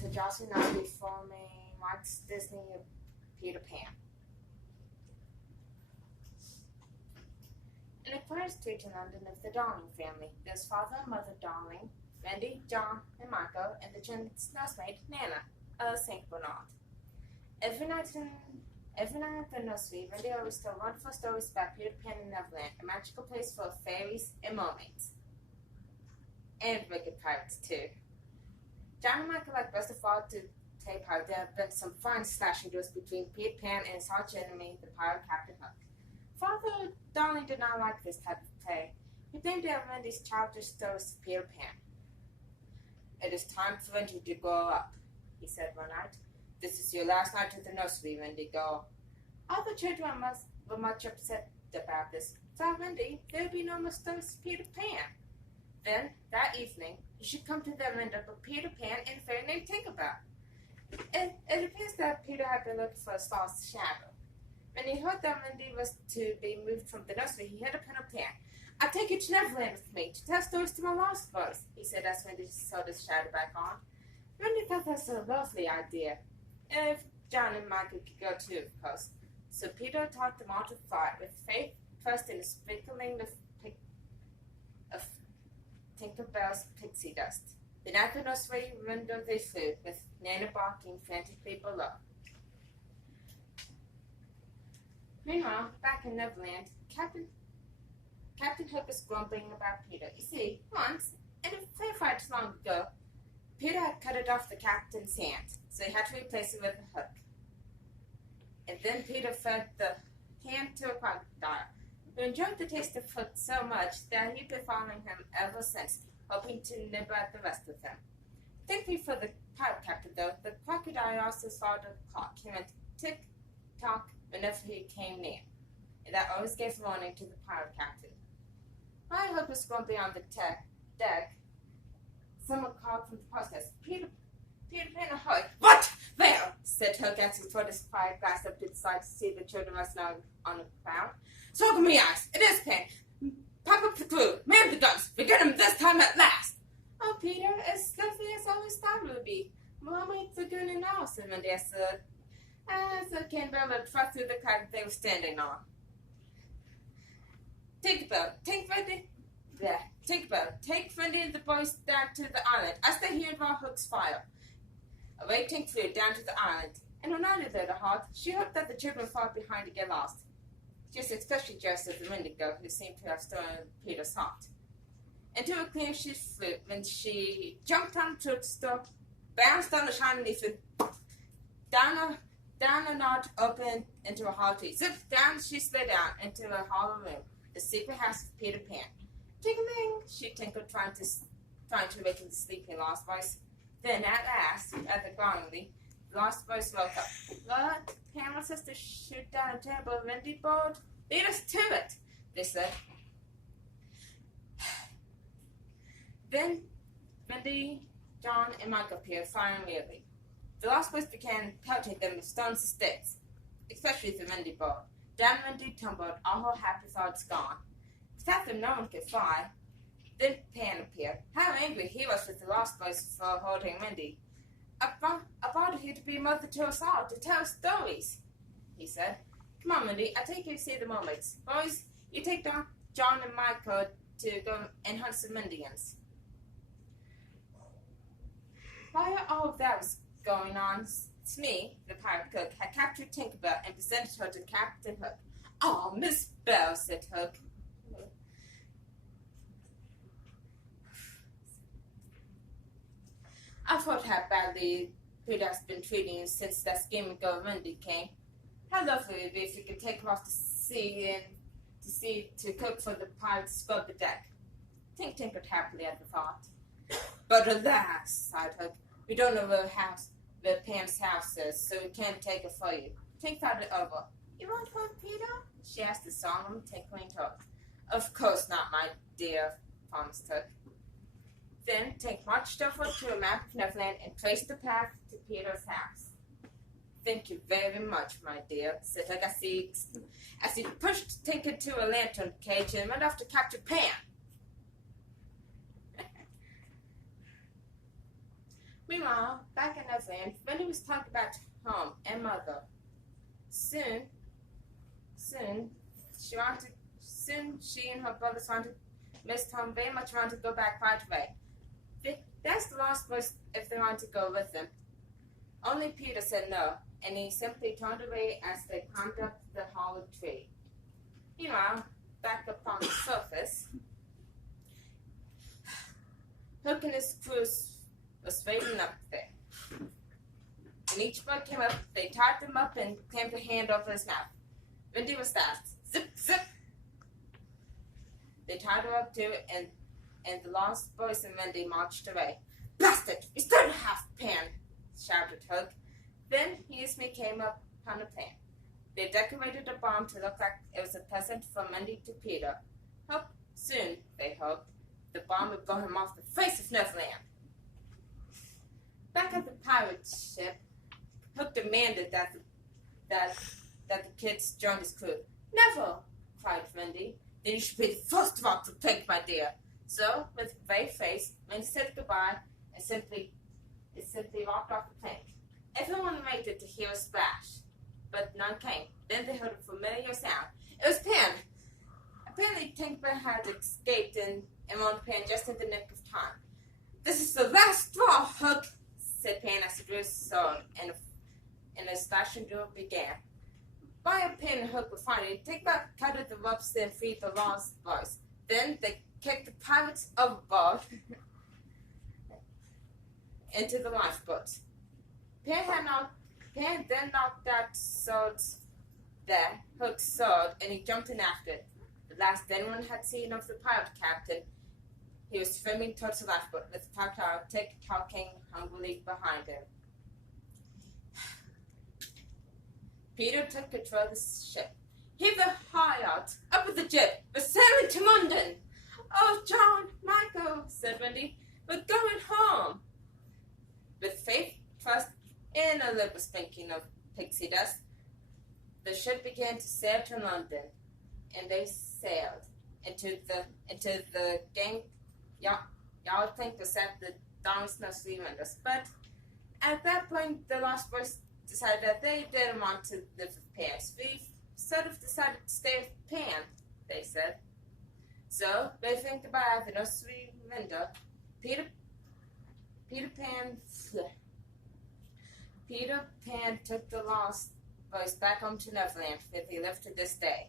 Mr. Johnson now be forming Mark's Disney Peter Pan. In a quiet street in London lived the Darling family. There's father and mother Darling, Wendy, John, and Michael, and the children's nursemaid, Nana, a St. Bernard. Every night at the nursery, Wendy always told wonderful stories about Peter Pan and Neverland, a magical place full of fairies and mermaids. And wicked pirates, too. John and Michael liked best of all to tape how there have been some fine slashing duels between Peter Pan and his arch enemy, the pirate Captain Hook. Father Darling did not like this type of play. He blamed Wendy's childish stories to Peter Pan. "It is time for Wendy to grow up," he said one night. "This is your last night at the nursery, Wendy. Go." All the children were much upset about this. For Wendy, there would be no more stories to Peter Pan. Then, that evening, you should come to the window of Peter Pan and a fairy named Tinkerbell. It appears that Peter had been looking for a lost shadow. When he heard that Wendy was to be moved from the nursery, he had a pen and pan. "I'll take you to Neverland with me to tell stories to my lost boys," he said as Wendy sewed his shadow back on. Wendy thought that was a lovely idea. If John and Michael could go too, of course. So Peter taught them all to fly with faith, trust, and a sprinkling of Tinkerbell's pixie dust. Then at the nursery window they flew, with Nana barking frantically below. Meanwhile, back in Neverland, Captain Hook was grumbling about Peter. You see, once, in a fair fight long ago, Peter had cut it off the captain's hand, so he had to replace it with a hook. And then Peter fed the hand to a crocodile, who enjoyed the taste of hook so much that he'd been following him ever since, hoping to nibble at the rest of him. Thankfully for the pirate captain, though, the crocodile also saw the clock. He went tick-tock whenever he came near, and that always gave warning to the pirate captain. While Hook was grumbling on the deck, someone called from the posters, Peter Pan ahoy!" "What? There!" said Hook as he turned his fire glass up to the side to see the children resting on the ground. "So come me eyes! It is Pan! Pop up the crew! Man the guns! We get him this time at last!" "Oh, Peter, as lovely as I always thought it would be. Mermaids are good and all," said Wendy as the candle looked far through the crack they were standing on. Tinkerbell, take Wendy and the boys down to the island. I stay here and draw Hook's fire." Away Tink flew down to the island, and when I little heart, she hoped that the children far behind to get lost. She was especially jealous of the Wendigo, who seemed to have stolen Peter's heart. Into a clear she flew when she jumped onto the store, bounced on the shiny leaf, and down a knot opened into a hollow tree. Zip down she slid down into a hollow room, the secret house of Peter Pan. "Ting-a-ling!" she tinkled, trying to awaken the sleeping lost voice. Then, at last, rather groaningly, the lost voice woke up. "What? Pan wants us to shoot down a terrible windy board? Lead us to it," they said. Then, Wendy, John, and Michael appeared, firing weirdly. The lost boys began pelting them with stones and sticks, especially the windy board. Down Wendy tumbled, all her happy thoughts gone. Without them, no one could fly. Then Pan appeared. How angry he was with the lost boys for holding Wendy. I brought you to be mother to us all, to tell stories," he said. "Come on, Wendy, I'll take you to see the mermaids. Boys, you take John and Michael to go and hunt some Indians." While all of that was going on, Smee, the pirate cook, had captured Tinkerbell and presented her to Captain Hook. "Oh, Miss Bell," said Hook. "I thought how badly Peter's been treating you since that scheme ago Wendy came. How lovely it would be if you could take her off to sea to cook for the pirates to scrub the deck." Tink tinkered happily at the thought. "But alas," sighed Hook, "we don't know where Pam's house is, so we can't take it for you." Tink thought it over. "You won't hurt Peter?" she asked the solemn, tinkling Hook. "Of course not, my dear," promised Hook. Then Tink marched over to a map of Neverland and traced the path to Peter's house. "Thank you very much, my dear," said Hook as he pushed Tink into a lantern cage and went off to capture Pam. Meanwhile, back in Neverland, Wendy was talking about home and mother. Soon she and her brothers missed home very much, wanted to go back right away. That's the last voice if they wanted to go with them. Only Peter said no, and he simply turned away as they climbed up the hollow tree. Meanwhile, back up on the surface, Hook and his crew was waiting up there. When each bird came up, they tied them up and clamped a hand over his mouth. Wendy was fast. Zip, zip! They tied her up too, and the lost boys and Wendy marched away. Blast it! We still don't have Pan! Shouted Hook. Then he and me came up on a plan. They decorated a bomb to look like it was a present from Wendy to Peter. Soon, they hoped, the bomb would blow him off the face of Neverland. Back at the pirate ship, Hook demanded that the kids join his crew. Never! Cried Wendy. Then you should be the first of all to think, my dear. So, with a brave face, Wendy said goodbye and simply walked off the plank. Everyone waited to hear a splash, but none came. Then they heard a familiar sound. It was Pan. Apparently, Tinkerbell had escaped and won Pan just in the nick of time. This is the last straw, Hook, said Pan as he drew his sword, and a slashing duel began. By a pin and hook were finally, Tinkerbell cut at the ropes and freed the lost boys. Then they kicked the pirates overboard into the lifeboat. Pan then knocked out Hook's sword, and he jumped in after it. The last anyone had seen of the pirate captain, he was swimming towards the lifeboat with Tata tick-tocking hungrily behind him. Peter took control of the ship. Heave the high out, up with the jib, we're sailing to London. Oh, John, Michael, said Wendy, we're going home. With faith, trust, and a little sprinkling of pixie dust, the ship began to sail to London, and they sailed into the gang. Y'all think was at the Don's nursery windows, but at that point, the Lost Boys decided that they didn't want to live with Pan. We sort of decided to stay with Pan, they said. So they think about the nursery window. Peter Pan took the Lost Boys back home to Neverland, where they live to this day.